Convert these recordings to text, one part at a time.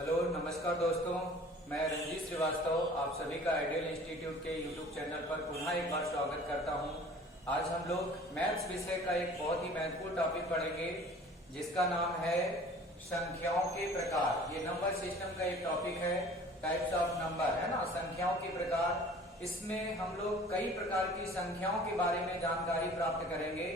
Hello नमस्कार दोस्तों, मैं रंजीत श्रीवास्तव आप सभी का आइडियल इंस्टीट्यूट के यूट्यूब चैनल पर पुनः एक बार स्वागत करता हूं। आज हम लोग मैथ्स विषय का एक बहुत ही महत्वपूर्ण टॉपिक पढ़ेंगे जिसका नाम है संख्याओं के प्रकार। ये नंबर सिस्टम का एक टॉपिक है, टाइप्स ऑफ नंबर, है ना, संख्याओं के प्रकार। इसमें हम लोग कई प्रकार की संख्याओं के बारे में जानकारी प्राप्त करेंगे।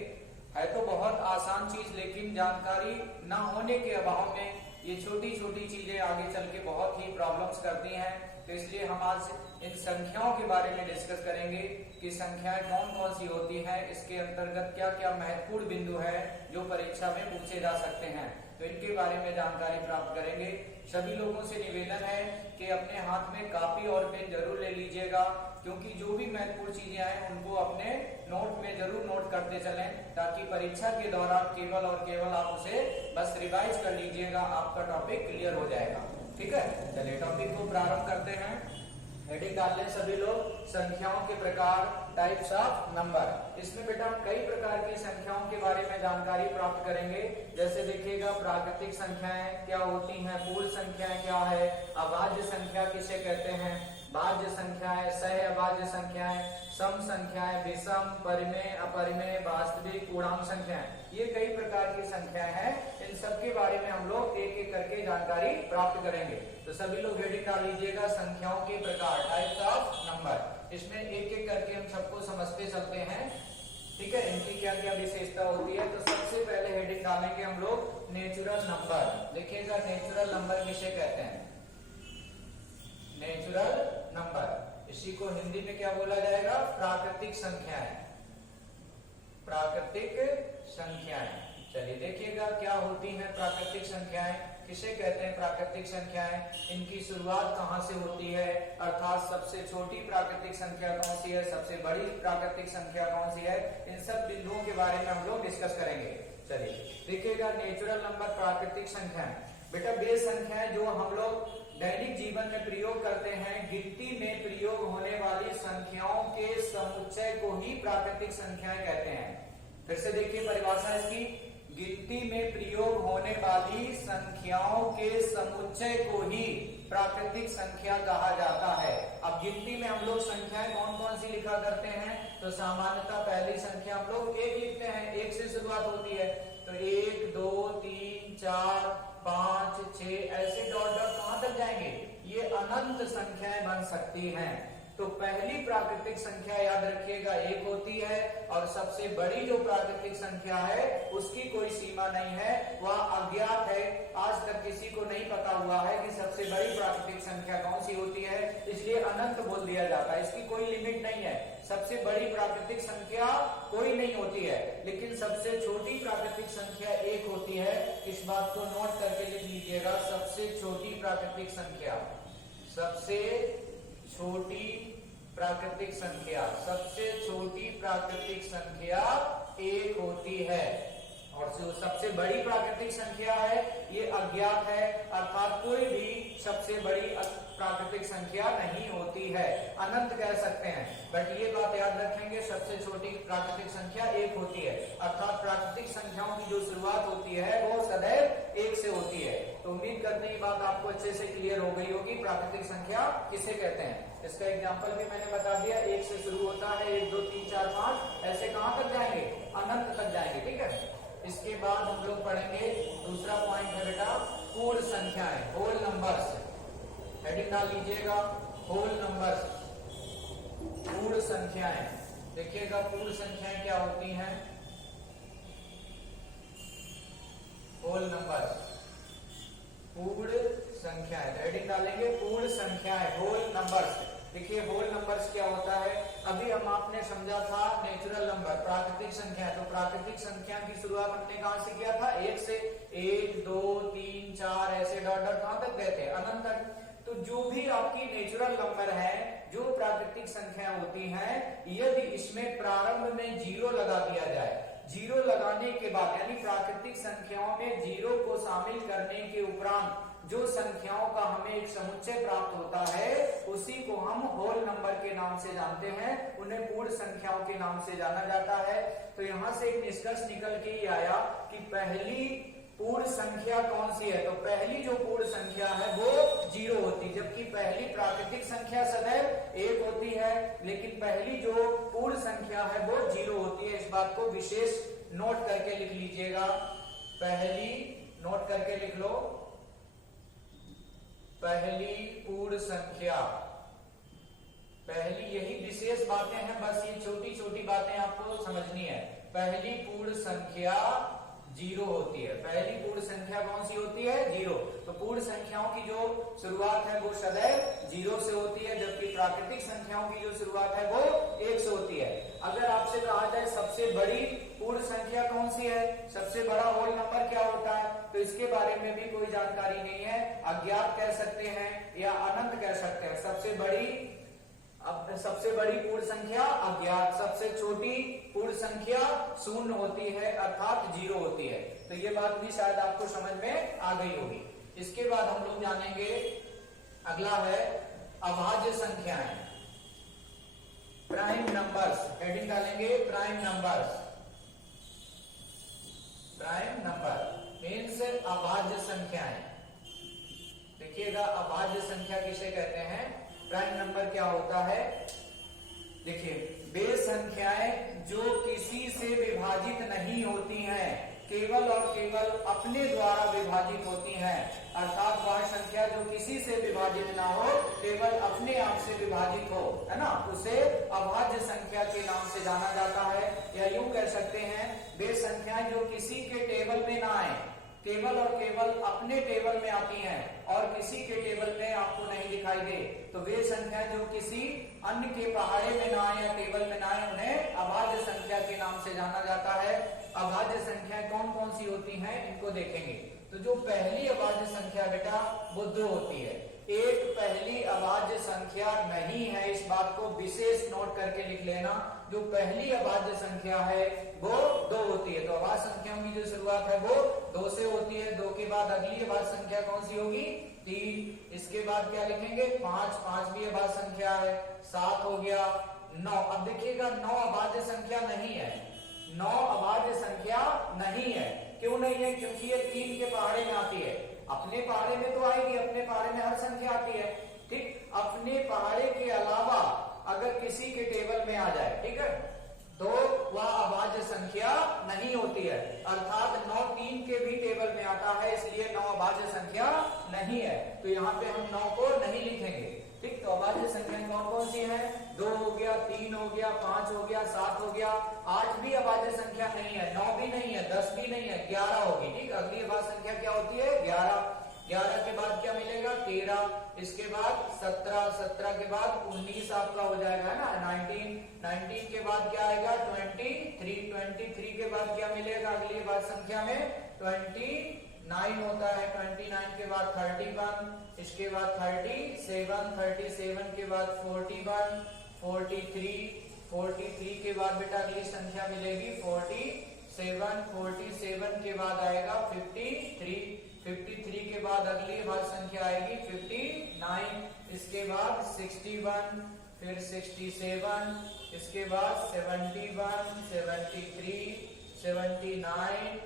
है तो बहुत आसान चीज, लेकिन जानकारी न होने के अभाव में ये छोटी छोटी चीजें आगे चल के बहुत ही प्रॉब्लम्स करती हैं। तो इसलिए हम आज इन संख्याओं के बारे में डिस्कस करेंगे कि संख्याएं कौन कौन सी होती हैं, इसके अंतर्गत क्या क्या महत्वपूर्ण बिंदु है जो परीक्षा में पूछे जा सकते हैं। तो इनके बारे में जानकारी प्राप्त करेंगे। सभी लोगों से निवेदन है कि अपने हाथ में कॉपी और पेन जरूर ले लीजिएगा, क्योंकि जो भी महत्वपूर्ण चीजें आए उनको अपने नोट में जरूर नोट करते चलें, ताकि परीक्षा के दौरान केवल और केवल आप उसे बस रिवाइज कर लीजिएगा, आपका टॉपिक क्लियर हो जाएगा। ठीक है, चलिए टॉपिक को प्रारंभ करते हैं। हेडिंग डाल लें सभी लोग, संख्याओं के प्रकार, टाइप्स ऑफ नंबर। इसमें बेटा हम कई प्रकार की संख्याओं के बारे में जानकारी प्राप्त करेंगे। जैसे देखिएगा, प्राकृतिक संख्याएं क्या होती हैं, पूर्ण संख्याएं क्या है, अभाज्य संख्या किसे कहते हैं, भाज्य संख्याएं, सह अभाज्य संख्याएं, सम संख्याएं, विषम, परिमेय, अपरिमेय, वास्तविक, पूर्णांक संख्याएं। ये कई प्रकार की संख्याएं हैं। इन सब के बारे में हम लोग एक एक करके जानकारी प्राप्त करेंगे। तो सभी लोग हेडिंग डाल लीजिएगा, संख्याओं के प्रकार, टाइप्स ऑफ नंबर। इसमें एक एक करके हम सबको समझते चलते हैं। ठीक है, इनकी क्या क्या विशेषता होती है। तो सबसे पहले हेडिंग डालेंगे हम लोग नेचुरल नंबर। देखिएगा, नेचुरल नंबर किसे कहते हैं, नेचुरल नंबर। इसी को हिंदी में क्या बोला जाएगा, प्राकृतिक संख्याएं, प्राकृतिक संख्याएं। चलिए देखिएगा क्या होती हैं प्राकृतिक संख्याएं, किसे कहते हैं प्राकृतिक संख्याएं, इनकी शुरुआत कहां से होती है, अर्थात सबसे छोटी प्राकृतिक संख्या कौन सी है, सबसे बड़ी प्राकृतिक संख्या कौन सी है। इन सब बिंदुओं के बारे में हम लोग डिस्कस करेंगे। चलिए देखिएगा, नेचुरल नंबर, प्राकृतिक संख्याएं। बेटा वे संख्याएं जो हम लोग दैनिक जीवन में प्रयोग करते हैं, गिनती में प्रयोग होने वाली संख्याओं के समुच्चय को ही प्राकृतिक संख्याएं कहते हैं। फिर से देखिए परिभाषा इसकी, गिनती में प्रयोग होने वाली संख्याओं के समुच्चय को ही प्राकृतिक संख्या कहा जाता है। अब गिनती में हम लोग संख्याएं कौन कौन सी लिखा करते हैं, तो सामान्यतः पहली संख्या हम लोग एक लिखते हैं, एक से शुरुआत होती है। तो 1 2 3 4 5 6 ऐसे डॉट डॉट कहां तक जाएंगे, ये अनंत संख्याएं बन सकती हैं। तो पहली प्राकृतिक संख्या याद रखिएगा एक होती है, और सबसे बड़ी जो प्राकृतिक संख्या है उसकी कोई सीमा नहीं है, वह अज्ञात है। आज तक किसी को नहीं पता हुआ है कि सबसे बड़ी प्राकृतिक संख्या कौन सी होती है, इसलिए अनंत बोल दिया जाता है। इसकी कोई लिमिट नहीं है। सबसे बड़ी प्राकृतिक संख्या कोई नहीं होती है, लेकिन सबसे छोटी प्राकृतिक संख्या एक होती है। इस बात को नोट करके लिख लीजिएगा, सबसे छोटी प्राकृतिक संख्या, सबसे छोटी प्राकृतिक संख्या, सबसे छोटी प्राकृतिक संख्या एक होती है। और जो सबसे बड़ी प्राकृतिक संख्या है ये अज्ञात है, अर्थात कोई भी सबसे बड़ी प्राकृतिक संख्या नहीं होती है, अनंत कह सकते हैं। बट ये बात याद रखेंगे, सबसे छोटी प्राकृतिक संख्या एक होती है, अर्थात प्राकृतिक संख्याओं की जो शुरुआत होती है वो सदैव एक से होती है। तो उम्मीद करते हैं ये बात आपको अच्छे से क्लियर हो गई होगी, प्राकृतिक संख्या किसे कहते हैं। इसका एग्जाम्पल भी मैंने बता दिया, एक से शुरू होता है, 1 2 3 4 5 ऐसे कहां तक जाएंगे, अनंत तक जाएंगे। ठीक है, इसके बाद हम लोग पढ़ेंगे दूसरा पॉइंट है बेटा पूर्ण संख्याएं, होल नंबर्स। हेडिंग डाल लीजिएगा, होल नंबर्स, पूर्ण संख्याएं। देखिएगा पूर्ण संख्याएं क्या होती हैं, होल नंबर्स, पूर्ण संख्याएं। हेडिंग डालेंगे पूर्ण संख्याएं, होल नंबर्स। देखिए होल नंबर्स क्या होता है, अभी हम आपने समझा था नेचुरल नंबर, प्राकृतिक संख्या। तो प्राकृतिक संख्या की शुरुआत हमने कहां से किया था, एक से। 1 2 3 4 ऐसे डॉट डॉट कहां तक गए थे, अनंत तक। तो जो भी आपकी नेचुरल नंबर है, जो प्राकृतिक संख्या होती हैं, यदि इसमें प्रारंभ में 0 लगा दिया जाए, 0 लगाने के बाद यानी प्राकृतिक संख्याओं में 0 को शामिल करने के उपरांत जो संख्याओं का हमें एक समुच्चय प्राप्त होता है, उसी को हम होल नंबर के नाम से जानते हैं, उन्हें पूर्ण संख्याओं के नाम से जाना जाता है। तो यहां से एक निष्कर्ष निकल के ही आया कि पहली पूर्ण संख्या कौन सी है? तो पहली जो पूर्ण संख्या है वो 0 होती है, जबकि पहली प्राकृतिक संख्या सदैव 1 होती है, लेकिन पहली जो पूर्ण संख्या है वो 0 होती है। इस बात को विशेष नोट करके लिख लीजिएगा। पहली नोट करके लिख लो, पहली पूर्ण संख्या, पहली, यही विशेष बातें हैं, बस ये छोटी छोटी बातें आपको समझनी है। पहली पूर्ण संख्या 0 होती है। पहली पूर्ण संख्या कौन सी होती है? 0। तो पूर्ण संख्याओं की जो शुरुआत है वो सदैव 0 से होती है, जबकि प्राकृतिक संख्याओं की जो शुरुआत है वो 1 से होती है। अगर आपसे कहा जाए सबसे बड़ी पूर्ण संख्या कौन सी है, सबसे बड़ा होल नंबर क्या होता है, तो इसके बारे में भी कोई जानकारी नहीं है। अज्ञात कह सकते हैं या अनंत कह सकते हैं। सबसे बड़ी पूर्ण संख्या अज्ञात, सबसे छोटी पूर्ण संख्या 0 होती है, अर्थात 0 होती है। तो ये बात भी शायद आपको समझ में आ गई होगी। इसके बाद हम लोग जानेंगे, अगला है अभाज्य संख्याएं, प्राइम नंबर्स। हेडिंग डालेंगे prime numbers. Prime number means अभाज्य संख्याएं। देखिएगा, अभाज्य संख्या किसे कहते हैं, प्राइम नंबर क्या होता है? देखिए, वे संख्याएं जो किसी से विभाजित नहीं होती हैं, केवल और केवल अपने द्वारा विभाजित होती हैं, अर्थात वह संख्या जो किसी से विभाजित ना हो, केवल अपने आप से विभाजित हो, है ना, उसे अभाज्य संख्या के नाम से जाना जाता है। या यूं कह सकते हैं, वे संख्याएं जो किसी के टेबल में ना आए, केवल और केवल अपने टेबल में आती हैं और किसी के टेबल में आपको नहीं दिखाई दे, तो वे संख्याएं जो किसी अन्य के पहाड़े में ना आए या टेबल में ना आए, उन्हें अभाज्य संख्या के नाम से जाना जाता है। अभाज्य संख्याएं कौन कौन सी होती हैं, इनको देखेंगे। तो जो पहली अभाज्य संख्या बेटा वो 2 होती है। एक पहली अभाज्य संख्या नहीं है, इस बात को विशेष नोट करके लिख लेना। जो पहली अभाज्य संख्या है वो 2 होती है। तो अभाज्य संख्याओं की जो शुरुआत है वो 2 से होती है। 2 के बाद अगली अभाज्य संख्या कौन सी होगी? 3। इसके बाद क्या लिखेंगे? 5। 5 भी अभाज्य संख्या है। 7 हो गया। 9। अब देखिएगा, 9 अभाज्य संख्या नहीं है। 9 अभाज्य संख्या नहीं है। क्यों नहीं है? क्योंकि ये 3 के पहाड़े में आती है। अपने पहाड़े में तो आएगी, अपने पहाड़े में हर संख्या आती है, ठीक। अपने पहाड़े के अलावा अगर किसी के टेबल में आ जाए, ठीक है, तो वह अभाज्य संख्या नहीं होती है। अर्थात 9 3 के भी टेबल में आता है, इसलिए 9 अभाज्य संख्या नहीं है। तो यहाँ पे हम 9 को नहीं लिखेंगे, ठीक। तो अभाज्य संख्या कौन कौन सी है? 2 हो गया, 3 हो गया, 5 हो गया, 7 हो गया। 8 भी अभाज्य संख्या नहीं है, 9 भी नहीं है, 10 भी नहीं है, 11 होगी, ठीक। अगली अभाज्य संख्या क्या होती है? 11। 11 के बाद क्या मिलेगा? 13। इसके बाद 17। 17 के बाद 19 आपका हो जाएगा, है ना, 19। 19 के बाद क्या आएगा? 23। 23 के बाद क्या मिलेगा? अगली अभाज्य संख्या में 29 होता है। 29 के बाद 31। इसके बाद 37। 37 के बाद 41। 43। 43 के बाद बेटा अगली संख्या मिलेगी 47। 47 के बाद आएगा 53। 53 के बाद अगली अभाज्य संख्या आएगी 59। इसके बाद 61, फिर 67, इसके बाद 71, 73, 79,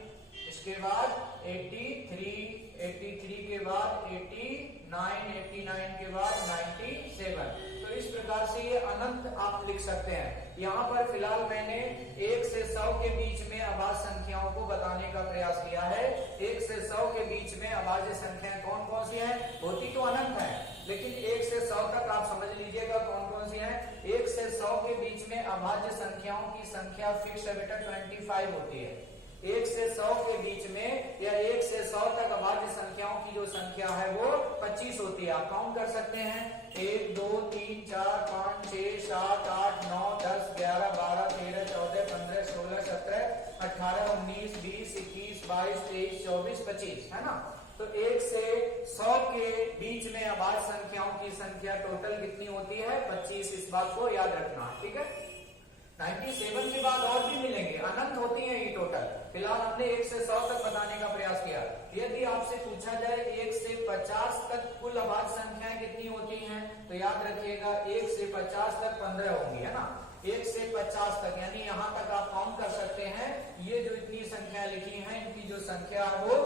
इसके बाद 83, 83 के बाद 89, 89 के बाद 97। तो इस प्रकार से ये अनंत आप लिख सकते हैं। यहाँ पर फिलहाल मैंने 1 से 100 के बीच में अभाज्य संख्याओं को बताने का प्रयास किया है। 1 से 100 के बीच में अभाज्य संख्याएं कौन कौन सी हैं? होती तो अनंत है, लेकिन 1 से 100 तक आप समझ लीजिएगा कौन कौन सी हैं। 1 से 100 के बीच में अभाज्य संख्याओं की संख्या फिक्स है बेटा 25 होती है। 1 से 100 के बीच में या 1 से 100 तक अभाज्य संख्याओं की जो संख्या है वो 25 होती है। आप काउंट कर सकते हैं 1 2 3 4 5 6 7 8 9 10 11 12 13 14 15 16 17 18 19 20 21 22 23 24 25, है ना। तो 1 से 100 के बीच में अभाज्य संख्याओं की संख्या टोटल कितनी होती है? 25। इस बात को याद रखना, ठीक है। 97 के बाद और भी मिलेंगे, अनंत होती है ये टोटल। फिलहाल हमने 1 से 100 तक बताने का प्रयास किया। यदि आपसे पूछा जाए 1 से 50 तक कुल अभाज्य संख्याएं कितनी होती हैं, तो याद रखिएगा 1 से 50 तक 15 होंगी, है ना। 1 से 50 तक यानी यहाँ तक आप काउंट कर सकते हैं। ये जो इतनी संख्या लिखी है, इनकी जो संख्या है वो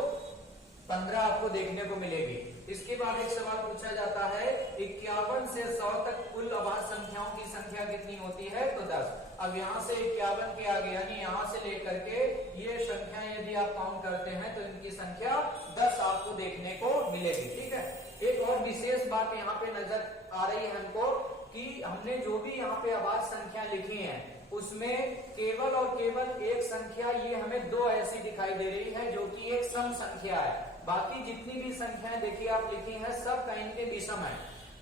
15 आपको देखने को मिलेगी। इसके बाद एक सवाल पूछा जाता है 51 से 100 तक कुल अभाज्य संख्याओं की संख्या कितनी होती है, तो 10। अब यहाँ से 51 के आगे यानी यहाँ से लेकर के ये संख्या यदि आप काउंट करते हैं तो इनकी संख्या 10 आपको देखने को मिलेगी। ठीक है, एक और विशेष बात यहाँ पे नजर आ रही है हमको कि हमने जो भी यहाँ पे अभाज्य संख्या लिखी है उसमें केवल और केवल एक संख्या ये हमें 2 ऐसी दिखाई दे रही है जो कि एक सम संख्या है। बाकी जितनी भी संख्याएं देखिए आप लिखी हैं सब कहीं के विषम है।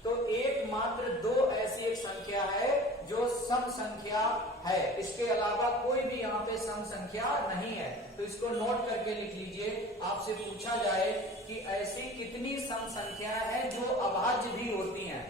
तो एकमात्र 2 ऐसी एक संख्या है जो सम संख्या है, इसके अलावा कोई भी यहाँ पे सम संख्या नहीं है। तो इसको नोट करके लिख लीजिए। आपसे पूछा जाए कि ऐसी कितनी सम संख्याएं हैं जो अभाज्य भी होती हैं,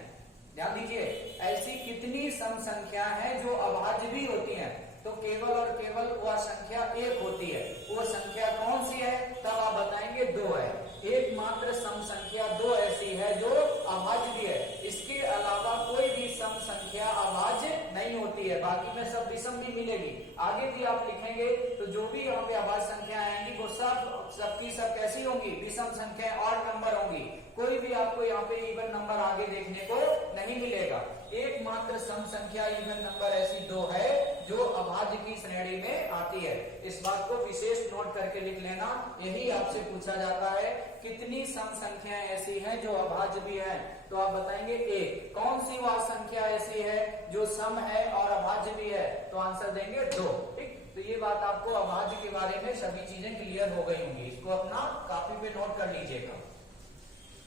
ध्यान दीजिए, ऐसी कितनी सम संख्या है जो अभाज्य भी होती हैं, तो केवल और केवल वह संख्या एक होती है। वो संख्या कौन सी है, तब आप बताएंगे 2 है। एकमात्र सम संख्या 2 ऐसी है जो अभाज्य भी है, इसके अलावा कोई भी सम संख्या अभाज्य नहीं होती है, बाकी में सब विषम भी मिलेगी। आगे भी आप लिखेंगे तो जो भी यहाँ पे अभाज्य संख्या आएंगी वो सबकी सब कैसी होंगी, विषम संख्या, ऑड नंबर होंगी। कोई भी आपको यहाँ पे इवन नंबर आगे देखने को नहीं मिलेगा। एकमात्र सम संख्या इवन नंबर ऐसी 2 है जो अभाज्य की श्रेणी में आती है। इस बात को विशेष नोट करके लिख लेना। यही आपसे पूछा जाता है कितनी सम संख्याएं ऐसी हैं जो अभाज्य भी हैं, तो आप बताएंगे 1। कौन सी वह संख्या ऐसी है जो सम है और अभाज्य भी है, तो आंसर देंगे 2। ठीक, तो ये बात आपको अभाज्य के बारे में सभी चीजें क्लियर हो गई होंगी। इसको अपना कॉपी पे नोट कर लीजिएगा।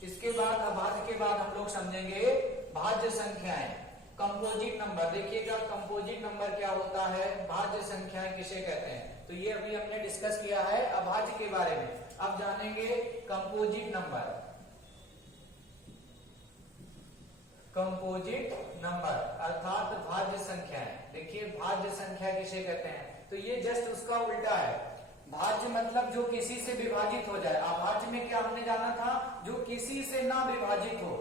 इसके बाद अभाज्य के बाद हम लोग समझेंगे भाज्य संख्याएं, कंपोजिट नंबर। देखिएगा कंपोजिट नंबर क्या होता है, भाज्य संख्याएं किसे कहते हैं, तो ये अभी हमने डिस्कस किया है अभाज्य के बारे में। अब जानेंगे कंपोजिट नंबर। कंपोजिट नंबर अर्थात भाज्य संख्याएं। देखिए भाज्य संख्या किसे कहते हैं, तो ये जस्ट उसका उल्टा है। भाज्य मतलब जो किसी से विभाजित हो जाए। अभाज्य में क्या हमने जाना था, जो किसी से ना विभाजित हो।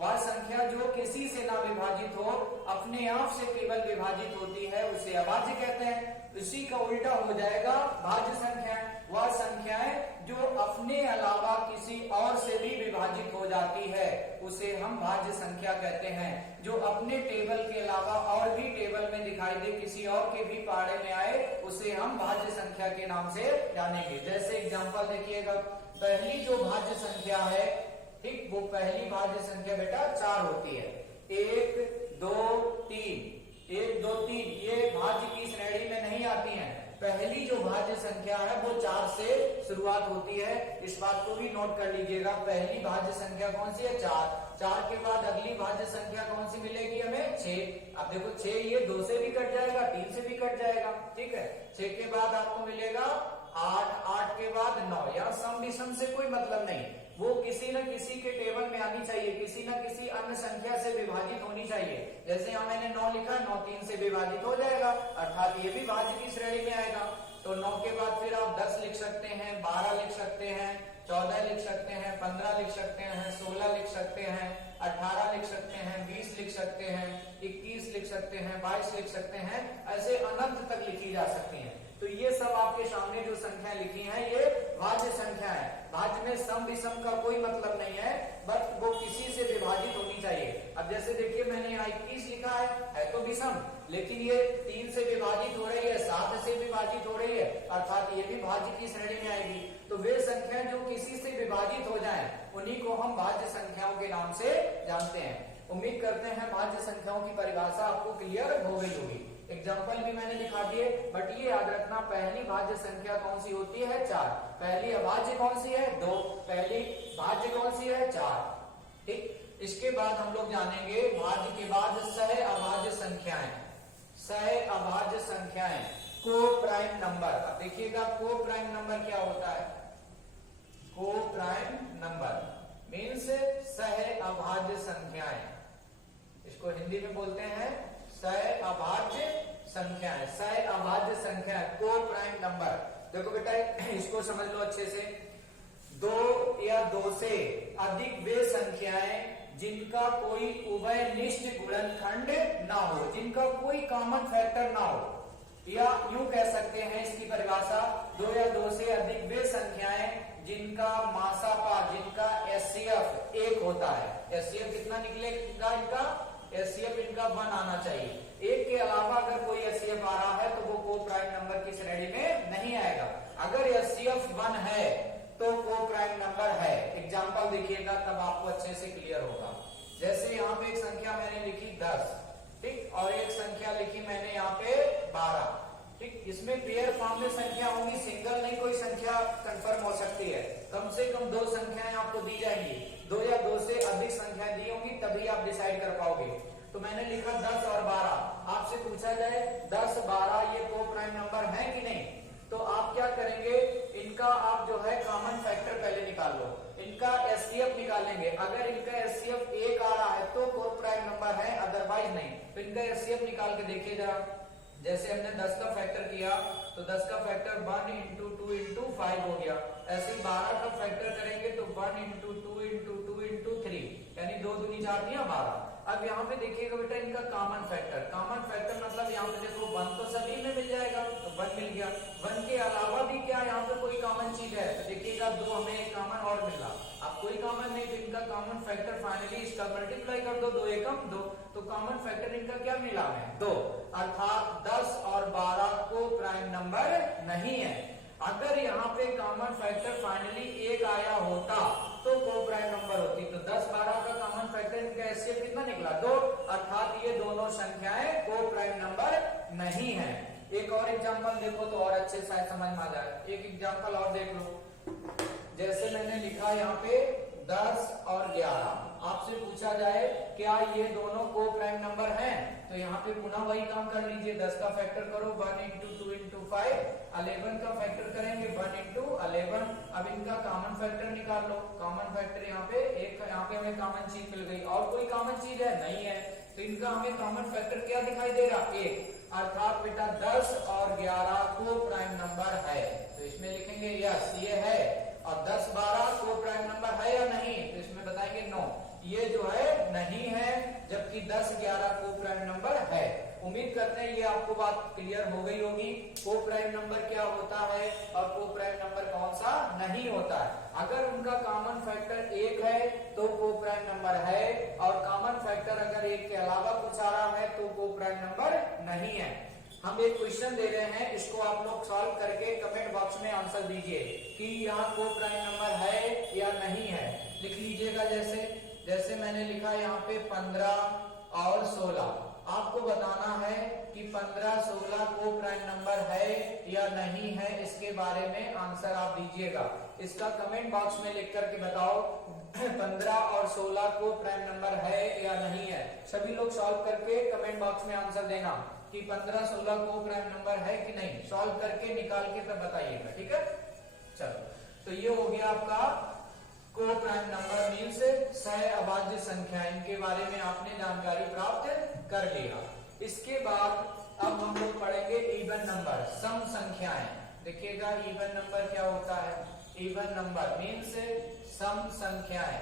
वह संख्या जो किसी से ना विभाजित हो, अपने आप से केवल विभाजित होती है, उसे अभाज्य कहते हैं। इसी का उल्टा हो जाएगा भाज्य संख्या। वह संख्याएं जो अपने अलावा किसी और से भी विभाजित हो जाती है उसे हम भाज्य संख्या कहते हैं। जो अपने टेबल के अलावा और भी टेबल में दिखाई दे, किसी और के भी पाड़े में आए, उसे हम भाज्य संख्या के नाम से जानेंगे। जैसे एग्जांपल देखिएगा, पहली जो भाज्य संख्या है, ठीक, वो पहली भाज्य संख्या बेटा 4 होती है। 1 2 3 1 2 3 ये भाज्य की श्रेणी में नहीं आती हैं। पहली जो भाज्य संख्या है वो 4 से शुरुआत होती है। इस बात को भी नोट कर लीजिएगा। पहली भाज्य संख्या कौन सी है, 4। 4 के बाद अगली भाज्य संख्या कौन सी मिलेगी हमें, 6। अब देखो 6 ये 2 से भी कट जाएगा, 3 से भी कट जाएगा, ठीक है। 6 के बाद आपको मिलेगा 8, 8 के बाद 9। यहाँ सम विषम से कोई मतलब नहीं, वो किसी न किसी के टेबल में आनी चाहिए, किसी न किसी अन्य संख्या से विभाजित होनी चाहिए। जैसे यहाँ मैंने 9 लिखा, 9 3 से विभाजित हो जाएगा, अर्थात ये भी भाज्य की श्रेणी में आएगा। तो 9 के बाद फिर आप 10 लिख सकते हैं, 12 लिख सकते हैं, 14 लिख सकते हैं, 15 लिख सकते हैं, 16 लिख सकते हैं, 18 लिख सकते हैं, 20 लिख सकते हैं, 21 लिख सकते हैं, 22 लिख सकते हैं, ऐसे अनंत तक लिखी जा सकती हैं। तो ये सब आपके सामने जो संख्या लिखी हैं ये भाज्य संख्या है। भाज्य में सम विषम का कोई मतलब नहीं है, बट वो किसी से विभाजित होनी चाहिए। अब जैसे देखिए मैंने यहाँ 21 लिखा है तो विषम, लेकिन ये 3 से विभाजित हो रही है, 7 से विभाजित हो रही है, अर्थात ये भी भाज्य की श्रेणी में आएगी। तो वे संख्या जो किसी से विभाजित हो जाएं, उन्हीं को हम भाज्य संख्याओं के नाम से जानते हैं। उम्मीद करते हैं भाज्य संख्याओं की परिभाषा आपको क्लियर हो गई होगी। एग्जाम्पल भी मैंने दिखा दिए, बट ये याद रखना पहली भाज्य संख्या कौन सी होती है, 4। पहली अभाज्य कौन सी है, 2। पहली भाज्य कौन सी है, 4। ठीक, इसके बाद हम लोग जानेंगे भाज्य के बाद सह अभाज्य संख्याएं। सह अभाज्य संख्याएं, को प्राइम नंबर। अब देखिएगा को प्राइम नंबर क्या होता है, को प्राइम नंबर मीन्स सह अभाज्य संख्याएं। इसको हिंदी में बोलते हैं सह अभाज्य संख्याएं। सह अभाज्य संख्या को प्राइम नंबर। देखो बेटा इसको समझ लो अच्छे से। 2 या 2 से अधिक वे संख्याएं जिनका कोई उभयनिष्ठ गुणनखंड ना हो, जिनका कोई कॉमन फैक्टर ना हो, या यूं कह सकते हैं इसकी परिभाषा 2 या 2 से अधिक वे संख्याएं जिनका मासापा, जिनका एचसीएफ 1 होता है। एचसीएफ कितना निकलेगा इनका? एचसीएफ इनका 1 आना चाहिए। 1 के अलावा अगर कोई एचसीएफ आ रहा है तो वो को प्राइम नंबर की श्रेणी में नहीं आएगा। अगर एचसीएफ 1 है तो को प्राइम नंबर है। एग्जाम्पल देखिएगा तब आपको अच्छे से क्लियर होगा। जैसे यहाँ पे एक संख्या मैंने लिखी 10, ठीक, और एक संख्या लिखी मैंने यहाँ पे 12, ठीक। इसमें पेयर फॉर्म में संख्या होंगी, सिंगल नहीं कोई संख्या कंफर्म हो सकती है। कम से कम 2 संख्याएं आपको दी जाएंगी, 2 या 2 से अधिक संख्याएं दी होंगी तभी आप डिसाइड कर पाओगे। तो मैंने लिखा 10 और 12। आपसे पूछा जाए 10, 12 ये को प्राइम नंबर है कि नहीं, तो आप क्या करेंगे, इनका आप जो है कॉमन फैक्टर पहले निकाल लो, इनका एचसीएफ निकालेंगे। अगर इनका एचसीएफ 1 आ रहा है तो को प्राइम नंबर है, अदरवाइज नहीं। तो इनका एचसीएफ निकाल के देखिए जरा। जैसे हमने 10 का फैक्टर किया तो 10 का फैक्टर 1 इंटू 2 इंटू 5 हो गया। ऐसे ही 12 का फैक्टर करेंगे तो 1 इंटू 2 इंटू 2 इंटू 3, यानी 2 दूनी 4 दिया 12। अब यहाँ पे देखिएगा बेटा इनका कॉमन फैक्टर, कॉमन फैक्टर मतलब यहाँ पे देखो 1 तो सभी में मिल जाएगा, तो 1 मिल गया। 1 के अलावा भी क्या यहाँ पे कोई कॉमन चीज है, तो देखिएगा 2 हमें एक कॉमन और मिला। अब कोई कॉमन नहीं तो इनका कॉमन फैक्टर फाइनली इसका मल्टीप्लाई कर दो, 2 एकम 2, तो कॉमन फैक्टर इनका क्या मिला है 2, अर्थात 10 और 12 को प्राइम नंबर नहीं है। अगर यहाँ पे कॉमन फैक्टर फाइनली 1 आया होता तो को प्राइम नंबर होती। तो 10, 12 का कॉमन फैक्टर इनका एचसीएफ कितना निकला 2, अर्थात ये दोनों संख्याएं को प्राइम नंबर नहीं है। एक और एग्जांपल देखो तो और अच्छे से समझ में आ जाए। एक एग्जांपल और देख लो। जैसे मैंने लिखा यहाँ पे 10 और 11, आपसे पूछा जाए क्या ये दोनों को प्राइम नंबर हैं, तो यहाँ पे पुनः वही काम कर लीजिए। 10 का फैक्टर करो 1 इंटू 2 इंटू 5, 11 का फैक्टर करेंगे 1 इंटू 11। अब इनका कॉमन फैक्टर निकाल लो। कॉमन फैक्टर यहाँ पे एक, यहाँ पे हमें कॉमन चीज मिल गई। और कोई कॉमन चीज है नहीं है, तो इनका हमें कॉमन फैक्टर क्या दिखाई दे रहा 1, अर्थात बेटा 10 और 11 को प्राइम नंबर है। तो इसमें लिखेंगे यस ये है। और 10, 12 को प्राइम नंबर है या नहीं, तो इसमें बताएंगे नो, ये जो है नहीं है, जबकि 10, 11 को प्राइम नंबर है। उम्मीद करते हैं ये आपको बात क्लियर हो गई होगी। को प्राइम नंबर क्या होता है और को प्राइम नंबर कौन सा नहीं होता है। अगर उनका कॉमन फैक्टर 1 है तो को प्राइम नंबर है, और कॉमन फैक्टर अगर 1 के अलावा कुछ आ रहा है तो को प्राइम नंबर नहीं है। हम एक क्वेश्चन दे रहे हैं, इसको आप लोग सॉल्व करके कमेंट बॉक्स में आंसर दीजिए कि यहाँ को प्राइम नंबर है या नहीं है। लिख लीजिएगा जैसे मैंने लिखा यहाँ पे 15 और 16। आपको बताना है कि 15, 16 को प्राइम नंबर है या नहीं है, इसके बारे में आंसर आप दीजिएगा। इसका कमेंट बॉक्स में लिख करके बताओ 15 और 16 को प्राइम नंबर है या नहीं है। सभी लोग सॉल्व करके कमेंट बॉक्स में आंसर देना कि 15, 16 को प्राइम नंबर है कि नहीं। सॉल्व करके निकाल के तब बताइएगा, ठीक है। चलो, तो ये हो गया आपका को प्राइम नंबर मीन्स सह अभाज्य संख्या, इनके बारे में आपने जानकारी प्राप्त कर लिया। इसके बाद अब हम लोग पढ़ेंगे इवन नंबर, सम संख्याएं। देखिएगा इवन नंबर क्या होता है। इवन नंबर मीन्स सम संख्याएं,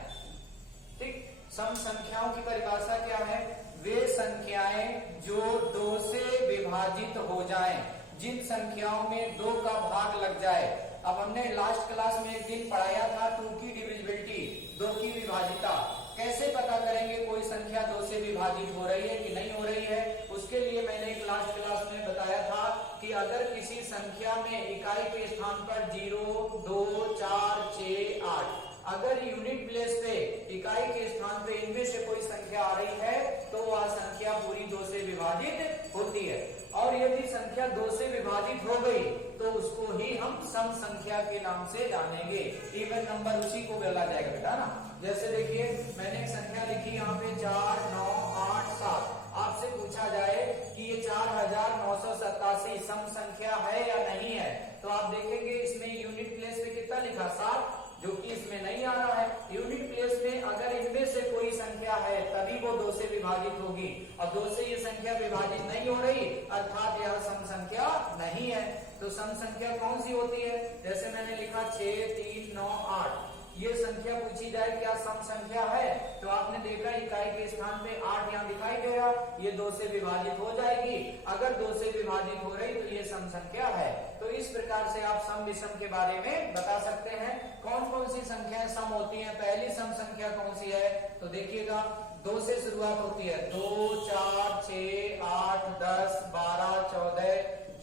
ठीक। सम संख्याओं की परिभाषा क्या है, वे संख्याएं जो 2 से विभाजित हो जाएं, जिन संख्याओं में 2 का भाग लग जाए। अब हमने लास्ट क्लास में एक दिन पढ़ाया था 2 की डिविजिबिलिटी, 2 की विभाजिता। कैसे पता करेंगे कोई संख्या 2 से विभाजित हो रही है कि नहीं हो रही है। उसके लिए मैंने एक लास्ट क्लास में बताया था कि अगर किसी संख्या में इकाई के स्थान पर 0, 2, 4, 6, 8, अगर यूनिट प्लेस पे इकाई के स्थान पे इनमें से कोई संख्या आ रही है तो वह संख्या पूरी 2 से विभाजित होती है। और यदि संख्या 2 से विभाजित हो गई तो उसको ही हम सम संख्या के नाम से जानेंगे। इवन नंबर उसी को बोला जाएगा बेटा ना। जैसे देखिए मैंने एक संख्या लिखी यहाँ पे 4, 9, 8, 7। आपसे पूछा जाए कि ये 4987 सम संख्या है या नहीं है, तो आप देखेंगे इसमें यूनिट प्लेस पे कितना लिखा 7, जो कि इसमें नहीं आ रहा है। यूनिट प्लेस में अगर इनमें से कोई संख्या है तभी वो 2 से विभाजित होगी, और 2 से ये संख्या विभाजित नहीं हो रही, अर्थात यह सम संख्या नहीं है। तो सम संख्या कौन सी होती है, जैसे मैंने लिखा 6, 3, 9, 8। ये संख्या पूछी जाए क्या सम संख्या है, तो आपने देखा इकाई के स्थान पे 8 यहाँ दिखाई दे रहा, ये 2 से विभाजित हो जाएगी। अगर 2 से विभाजित हो रही तो ये सम संख्या है। तो इस प्रकार से आप सम विषम के बारे में बता सकते हैं। कौन कौन सी संख्याएं सम होती हैं? पहली सम संख्या कौन सी है? तो देखिएगा 2 से शुरुआत होती है। 2, 4, 6, 8, 10, 12, 14,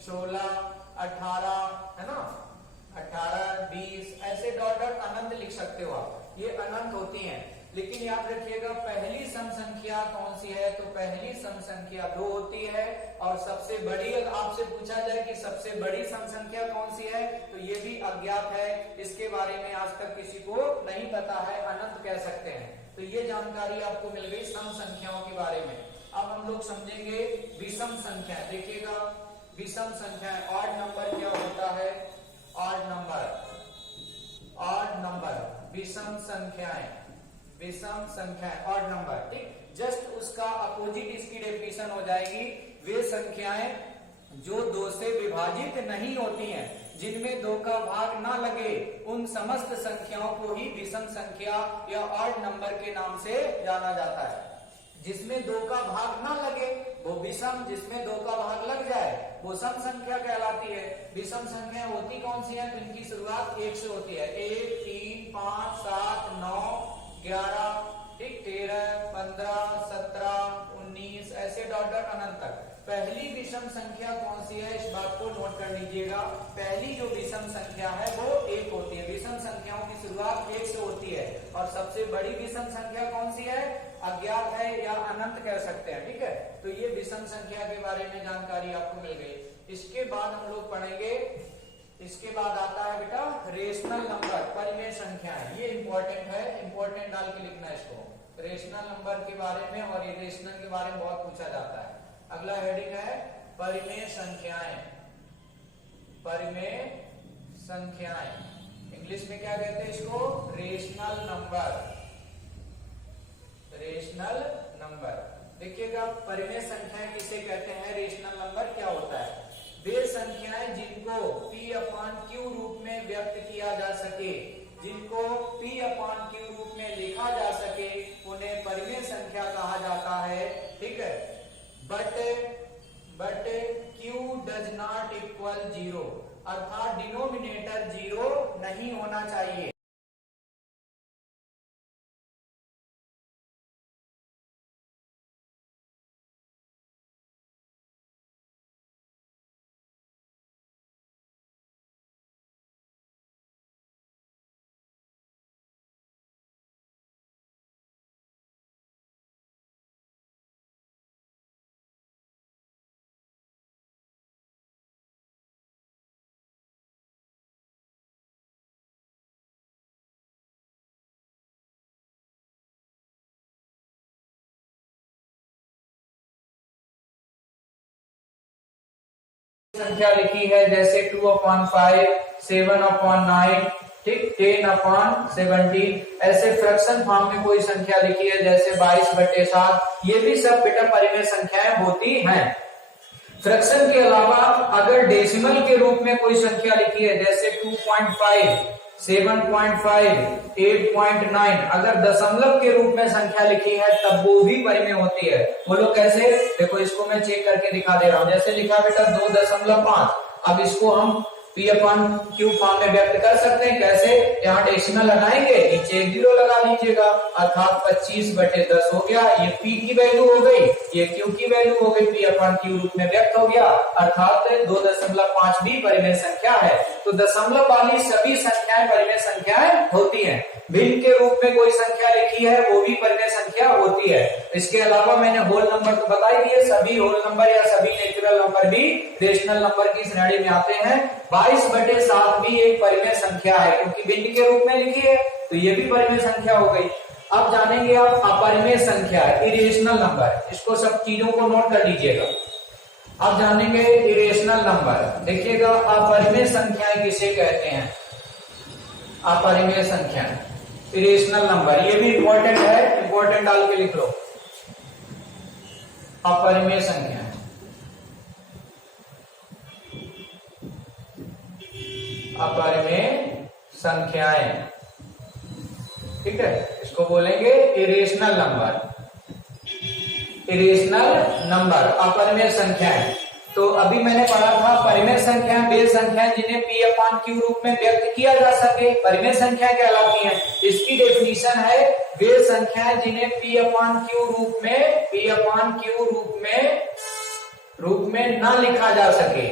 16, 18, है ना, 18, 20, ऐसे डॉट डॉट अनंत लिख सकते हो आप, ये अनंत होती हैं। लेकिन याद रखिएगा पहली सम संख्या कौन सी है? तो पहली सम संख्या 2 होती है। और सबसे बड़ी, अगर आपसे पूछा जाए कि सबसे बड़ी सम संख्या कौन सी है, तो ये भी अज्ञात है, इसके बारे में आज तक किसी को नहीं पता है, अनंत कह सकते हैं। तो ये जानकारी आपको मिल गई सम संख्याओं के बारे में। अब हम लोग समझेंगे विषम संख्या। देखिएगा विषम संख्या, ऑड नंबर क्या होता है? ऑड नंबर, ऑड नंबर, विषम संख्याएं, विषम संख्याएं, ऑड नंबर, ठीक। जस्ट उसका अपोजिट इसकी डेफिनेशन हो जाएगी, वे संख्याएं जो 2 से विभाजित नहीं होती हैं, जिनमें 2 का भाग ना लगे, उन समस्त संख्याओं को ही विषम संख्या या ऑड नंबर के नाम से जाना जाता है। जिसमें 2 का भाग ना लगे वो विषम, जिसमें 2 का भाग लग जाए वो सम संख्या कहलाती है। विषम संख्या होती कौन सी है? तो इनकी शुरुआत 1 से होती है। 1, 3, 5, 7, 9, 11, ठीक, 13, 15, 17, 19, ऐसे डॉट डॉट अनंत तक। पहली विषम संख्या कौन सी है? इस बात को नोट कर लीजिएगा। पहली जो विषम संख्या है वो 1 होती है। विषम संख्याओं की शुरुआत 1 से होती है। और सबसे बड़ी विषम संख्या कौन सी है? अज्ञात है या अनंत कह सकते हैं, ठीक है। तो ये विषम संख्या के बारे में जानकारी आपको मिल गई। इसके बाद हम लोग पढ़ेंगे, इसके बाद आता है बेटा रेशनल नंबर, परिमेय संख्याएं। ये इंपॉर्टेंट है, इंपॉर्टेंट डाल के लिखना है इसको, रेशनल नंबर के बारे में। और ये रेशनल के बारे में बहुत पूछा जाता है। अगला हेडिंग है परिमेय संख्याएं। परिमेय संख्याएं, इंग्लिश में क्या कहते हैं इसको? Rational number, rational number. देखिएगा परिमेय संख्याएं किसे कहते हैं, रेशनल नंबर क्या होता है? वे संख्याएं जिनको P/Q रूप में व्यक्त किया जा सके, जिनको P/Q रूप में लिखा जा सके, उन्हें परिमेय संख्या कहा जाता है, ठीक है। But Q does not equal 0, अर्थात डिनोमिनेटर 0 नहीं होना चाहिए। संख्या लिखी है जैसे 2/5, 7/9, ठीक, 10/17, ऐसे फ्रैक्शन फॉर्म में कोई संख्या लिखी है जैसे 22/7, ये भी सब बेटा परिमेय संख्याएं होती हैं। फ्रैक्शन के अलावा अगर डेसिमल के रूप में कोई संख्या लिखी है जैसे 2.5, 7.5, 8.9, अगर दशमलव के रूप में संख्या लिखी है तब वो भी परिमेय होती है। बोलो कैसे? देखो इसको मैं चेक करके दिखा दे रहा हूं। जैसे लिखा बेटा 2.5, अब इसको हम P/Q फॉर्म में व्यक्त कर सकते हैं। कैसे? यहाँ डेसिमल लगाएंगे, नीचे 0 लगा लीजिएगा, अर्थात 25/10 हो गया। ये P की वैल्यू हो गई, ये Q की वैल्यू हो गई, P/Q रूप में व्यक्त हो गया, अर्थात 2.5 भी परिमेय संख्या है। तो दशमलव वाली सभी संख्याएं परिमेय संख्याएं होती हैं। भिन्न के रूप में कोई संख्या लिखी है वो भी परिमेय संख्या होती है। इसके अलावा मैंने होल नंबर तो बता ही दिए, सभी होल नंबर या सभी नेचुरल नंबर भी रेशनल नंबर की श्रेणी में आते हैं। 22/7 भी एक परिमेय संख्या है, क्योंकि भिन्न के रूप में लिखी है तो ये भी परिमेय संख्या हो गई। अब जानेंगे आप अपरिमेय संख्या, इरेशनल नंबर। इसको सब चीजों को नोट कर लीजिएगा। अब जानेंगे इरेशनल नंबर। देखिएगा अपरिमेय संख्याएं किसे कहते हैं? अपरिमेय संख्याएं, इरेशनल नंबर, ये भी इंपॉर्टेंट है, इंपॉर्टेंट डाल के लिख लो। अपरिमेय संख्या, अपरिमेय संख्याएं, ठीक है, इसको बोलेंगे इरेशनल नंबर। इरेशनल नंबर अपरिमेय संख्याएं। तो अभी मैंने पढ़ा था परिमेय संख्याएं वे संख्याएं जिन्हें p अपान q रूप में व्यक्त किया जा सके, परिमेय संख्याएं कहलाती हैं। इसकी डेफिनेशन है वे संख्याएं जिन्हें p अपान q रूप में ना लिखा जा सके,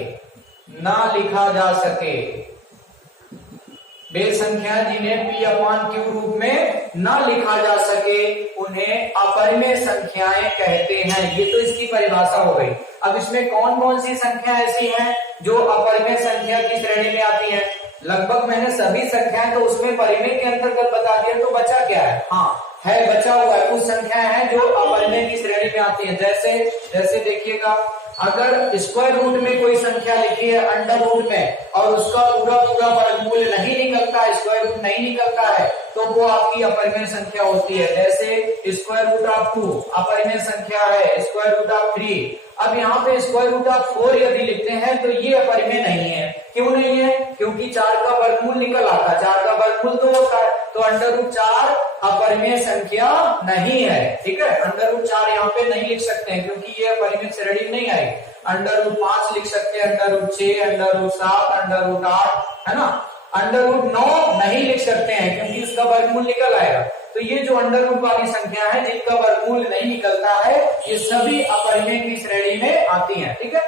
वे संख्याएं जिन्हें p अपान q रूप में ना लिखा जा सके उन्हें अपरिमेय संख्याएं कहते हैं। ये तो इसकी परिभाषा हो गई। अब इसमें कौन कौन सी संख्या ऐसी हैं जो अपरिमेय संख्या की श्रेणी में आती हैं? लगभग मैंने सभी संख्याएं तो उसमें परिमेय के अंतर्गत बता दिया, तो बचा क्या है? हाँ है, बचा हुआ है कुछ संख्याएं हैं जो अपरिमेय की श्रेणी में आती हैं। जैसे देखिएगा, अगर स्क्वायर रूट में कोई संख्या लिखी है अंडर रूट में और उसका पूरा वर्गमूल नहीं निकलता, स्क्वायर रूट नहीं निकलता है, तो वो आपकी अपरिमेय संख्या होती है। जैसे स्क्वायर रूट ऑफ 2 अपरिमेय संख्या है, स्क्वायर रूट ऑफ 3। अब यहाँ पे स्क्वायर रूट ऑफ 4 यदि लिखते हैं तो ये अपरिमेय नहीं है। क्यों नहीं है? क्योंकि 4 का वर्गमूल निकल आता, 4 का वर्गमूल 2 होता है, तो अंडर रूट 4 अपरिमेय संख्या नहीं है। ठीक है, अंडर रूट 4 यहाँ पे नहीं लिख सकते हैं क्योंकि ये अपरिमेय श्रेणी में नहीं आएगी। अंडर रूट 5 लिख सकते हैं, under root 6, under root 7, under root 8, है ना। अंडर रूट 9 नहीं लिख सकते हैं क्योंकि उसका वर्गमूल निकल आएगा। तो ये जो अंडर रूट वाली संख्या है जिनका वर्गमूल नहीं निकलता है, ये सभी अपरिमेय की श्रेणी में आती हैं। ठीक है,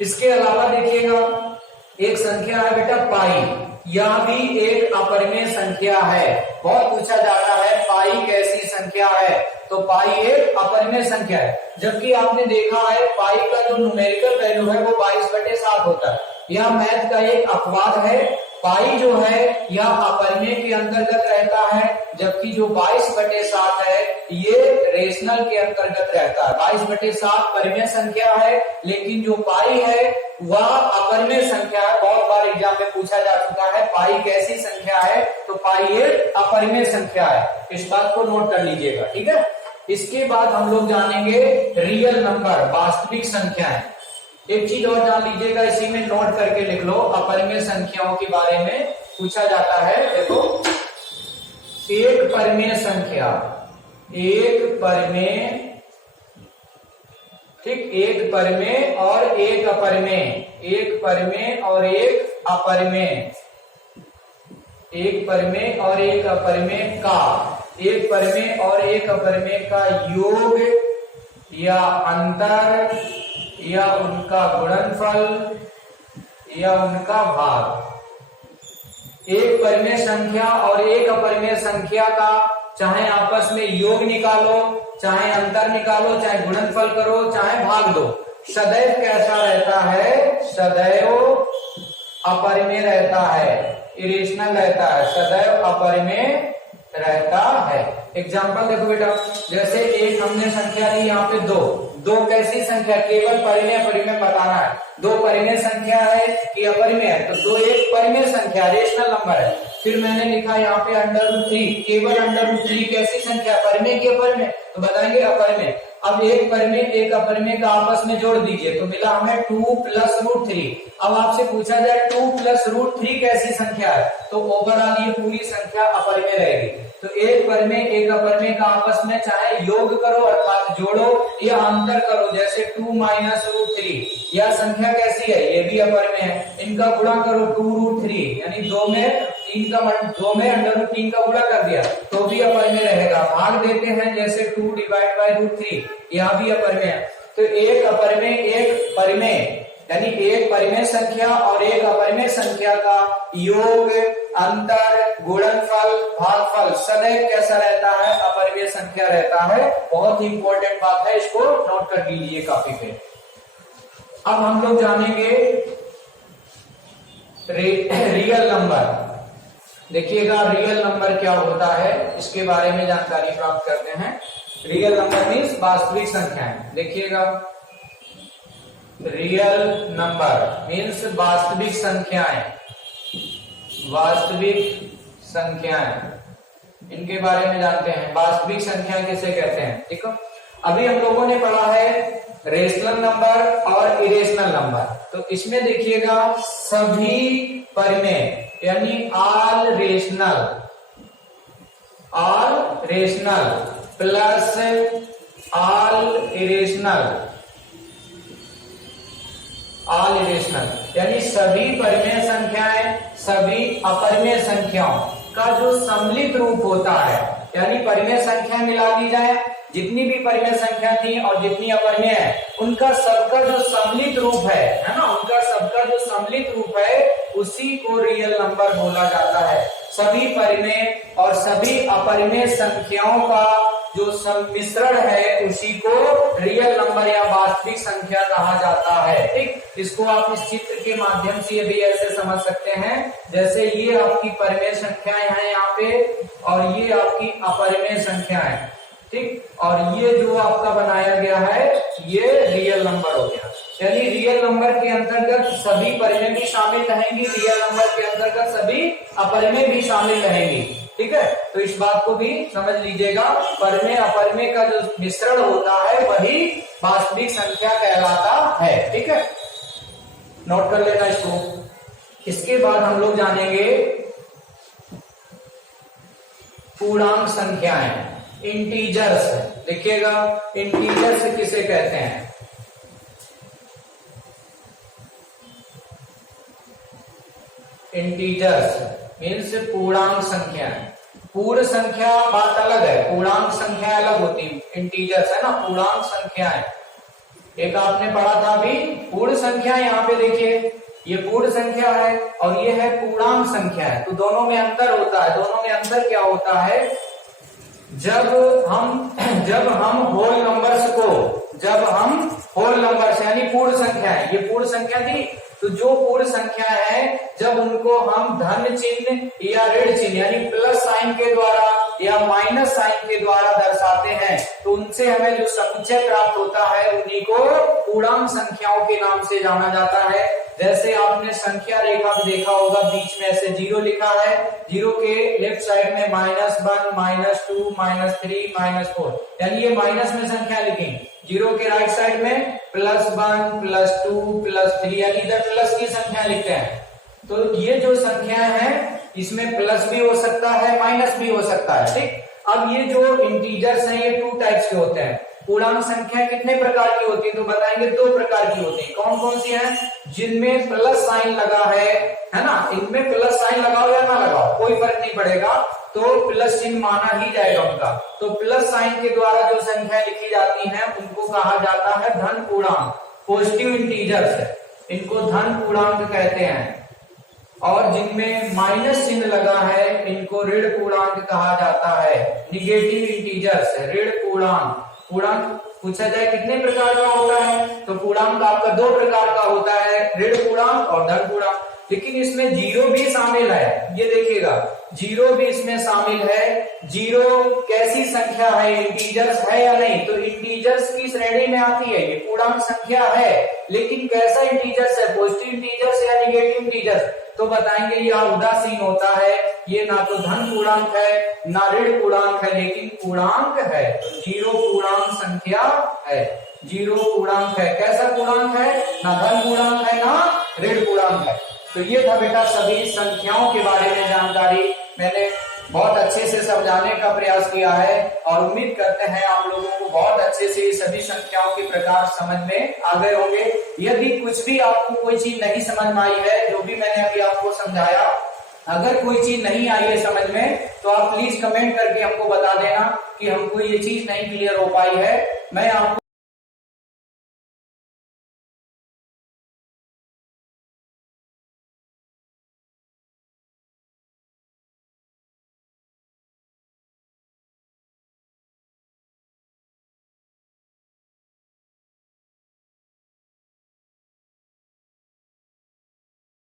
इसके अलावा देखिएगा एक संख्या है बेटा पाई, यह भी एक अपरिमेय संख्या है। बहुत पूछा जाता है पाई कैसी संख्या है, तो पाई एक अपरिमेय संख्या है। जबकि आपने देखा है पाई का जो न्यूमेरिकल वैल्यू है वो 22/7 होता है। यह मैथ का एक अपवाद है। पाई जो है यह अपरिमेय के अंतर्गत रहता है, जबकि जो 22/7 है ये रेशनल के अंतर्गत रहता है। 22/7 परिमेय संख्या है, लेकिन जो पाई है वह अपरिमेय संख्या है। बहुत बार एग्जाम में पूछा जा चुका है पाई कैसी संख्या है, तो पाई एक अपरिमेय संख्या है। इस बात को नोट कर लीजिएगा। ठीक है, इसके बाद हम लोग जानेंगे रियल नंबर, वास्तविक संख्याएं। एक चीज और जान लीजिएगा, इसी में नोट करके लिख लो, अपरिमेय संख्याओं के बारे में पूछा जाता है। देखो, एक परिमेय संख्या, एक परिमेय, ठीक, एक परिमेय और एक अपरिमेय, एक परिमेय और एक अपरिमेय, एक परिमेय और एक अपरिमेय का, एक परिमेय और एक अपरिमेय का योग या अंतर या उनका गुणनफल या उनका भाग। एक परिमेय संख्या और एक अपरिमेय संख्या का चाहे आपस में योग निकालो, चाहे अंतर निकालो, चाहे गुणनफल करो, चाहे भाग दो, सदैव कैसा रहता है? सदैव अपरिमेय रहता है, इरेशनल रहता है, सदैव अपरिमेय रहता है। एग्जाम्पल देखो बेटा, जैसे एक हमने संख्या ली यहाँ पे दो कैसी संख्या? केवल परिमेय अपरिमेय बताना है। दो परिमेय संख्या है कि अपरिमेय है, तो दो एक परिमेय संख्या, रेशनल नंबर है। फिर मैंने लिखा यहाँ पे √3, केवल √3 कैसी संख्या? परिमेय की अपरिमेय, तो बताएंगे अपरिमेय। अब एक परिमेय एक अपरिमेय का आपस में जोड़ दीजिए तो मिला हमें 2 + √3। अब आपसे पूछा जाए 2 + √3 कैसी संख्या है, तो ओवरऑल ये पूरी संख्या अपरिमेय रहेगी। तो एक परिमेय एक अपरिमेय का आपस में चाहे योग करो अर्थात जोड़ो या अंतर करो, जैसे 2 - √3, यह संख्या कैसी है? ये भी अपरिमेय है। इनका गुणा करो 2√3, यानी 2 में 3 का 2 में √3 का गुणा कर दिया तो भी अपरिमेय रहेगा। भाग देते हैं जैसे 2/√3, यह भी अपरिमेय है। तो एक अपरिमेय एक परिमेय, यानी एक परिमेय संख्या और एक अपरिमेय संख्या का योग, अंतर, गुणनफल, भागफल सदैव कैसा रहता है? अपरिमेय संख्या रहता है। बहुत ही इंपॉर्टेंट बात है, इसको नोट कर लीजिए कॉपी पे। अब हम लोग जानेंगे रियल नंबर। देखिएगा रियल नंबर क्या होता है, इसके बारे में जानकारी प्राप्त करते हैं। रियल नंबर मीन्स वास्तविक संख्याएं। देखिएगा, रियल नंबर मीन्स वास्तविक संख्याएं, वास्तविक संख्याएं, इनके बारे में जानते हैं। वास्तविक संख्या किसे कहते हैं? देखो, अभी हम लोगों ने पढ़ा है रेशनल नंबर और इरेशनल नंबर। तो इसमें देखिएगा सभी परिमेय यानी all rational, all rational plus all irrational, all irrational यानी सभी परिमेय संख्याएं सभी अपरिमेय संख्याओं का जो सम्मिलित रूप होता है, यानी परिमेय संख्या मिला दी जाए, जितनी भी परिमेय संख्या थी और जितनी अपरिमेय है उनका सबका जो सम्मिलित रूप है ना, उनका सबका जो सम्मिलित रूप है उसी को रियल नंबर बोला जाता है। सभी परिमेय और सभी अपरिमेय संख्याओं का जो सम्मिश्रण है उसी को रियल नंबर या वास्तविक संख्या कहा जाता है। ठीक, इसको आप इस चित्र के माध्यम से भी ऐसे समझ सकते हैं, जैसे ये आपकी परिमेय संख्याएं हैं यहाँ पे और ये आपकी अपरिमेय संख्याएं। ठीक, और ये जो आपका बनाया गया है ये रियल नंबर हो गया, यानी रियल नंबर के अंतर्गत सभी परिमेय भी शामिल रहेंगी, रियल नंबर के अंतर्गत सभी अपरिमेय भी शामिल रहेंगी। ठीक है, तो इस बात को भी समझ लीजिएगा, परिमेय अपरिमेय का जो मिश्रण होता है वही वास्तविक संख्या कहलाता है। ठीक है, नोट कर लेना इसको। इसके बाद हम लोग जानेंगे पूर्णांक संख्याएं, इंटीजर्स। लिखिएगा, इंटीजर्स किसे कहते हैं? इंटीजर्स मीन्स पूर्णांक संख्याएं। पूर्ण संख्या बात अलग है, पूर्णांक संख्या अलग होती है, इंटीजर्स है ना पूर्णांक संख्याएं। एक आपने पढ़ा था अभी पूर्ण संख्या, यहाँ पे देखिए ये पूर्ण संख्या है और ये है पूर्णांक संख्या है, तो दोनों में अंतर होता है। दोनों में अंतर क्या होता है? जब हम होल नंबर्स को, जब हम होल नंबर्स यानी पूर्ण संख्या है, ये पूर्ण संख्या थी, तो जो पूर्ण संख्या है जब उनको हम धन चिन्ह या ऋण चिन्ह यानी प्लस साइन के द्वारा या माइनस साइन के द्वारा दर्शाते हैं तो उनसे हमें जो समुच्चय प्राप्त होता है उन्हीं को पूर्णांक संख्याओं के नाम से जाना जाता है। जैसे आपने संख्या रेखा में देखा होगा, बीच में ऐसे जीरो लिखा है, जीरो के लेफ्ट साइड में -1, -2, -3, -4 यानी ये माइनस में संख्या लिखेंगे। जीरो के राइट साइड में +1, +2, +3 यानी इधर प्लस की संख्या लिखते हैं। तो ये जो संख्या है इसमें प्लस भी हो सकता है, माइनस भी हो सकता है। ठीक, अब ये जो इंटीजर्स हैं ये 2 टाइप्स के होते हैं। पूर्णांक संख्या कितने प्रकार की होती है तो बताएंगे 2 प्रकार की होती है। कौन कौन सी हैं? जिनमें प्लस साइन लगा है ना, इनमें प्लस साइन लगाओ या ना लगाओ कोई फर्क नहीं पड़ेगा, तो प्लस चिन्ह माना ही जाएगा उनका। तो प्लस साइन के द्वारा जो संख्या लिखी जाती है उनको कहा जाता है धन पूर्णांक, पॉजिटिव इंटीजर्स, इनको धन पूर्णांक कहते हैं। और जिनमें माइनस चिन्ह लगा है इनको ऋण पूर्णांक कहा जाता है, निगेटिव इंटीजर्स, ऋण पूर्णांक। पूर्णांक पूछा जाए कितने प्रकार का होता है तो पूर्णांक आपका 2 प्रकार का होता है, ऋण पूर्णांक और धन पूर्णांक। लेकिन इसमें जीरो भी शामिल है, ये देखिएगा जीरो भी इसमें शामिल है। जीरो कैसी संख्या है, इंटीजर्स है या नहीं? तो इंटीजर्स की श्रेणी में आती है, ये पूर्णांक संख्या है, लेकिन कैसा इंटीजर्स है, पॉजिटिव इंटीजर्स या निगेटिव इंटीजर्स? तो बताएंगे यह उदासीन होता है, ये ना तो धन पूर्णांक है ना ऋण पूर्णांक है, लेकिन पूर्णांक है। तो जीरो पूर्णांक संख्या है, जीरो पूर्णांक है। कैसा पूर्णांक है? ना धन पूर्णांक है ना ऋण पूर्णांक है। तो ये था बेटा सभी संख्याओं के बारे में जानकारी, मैंने बहुत अच्छे से समझाने का प्रयास किया है और उम्मीद करते हैं आप लोगों को बहुत अच्छे से ये सभी संख्याओं के प्रकार समझ में आ गए होंगे। यदि कुछ भी आपको कोई चीज नहीं समझ में आई है, जो भी मैंने अभी आपको समझाया, अगर कोई चीज नहीं आई है समझ में तो आप प्लीज कमेंट करके हमको बता देना कि हमको ये चीज नहीं क्लियर हो पाई है। मैं आपको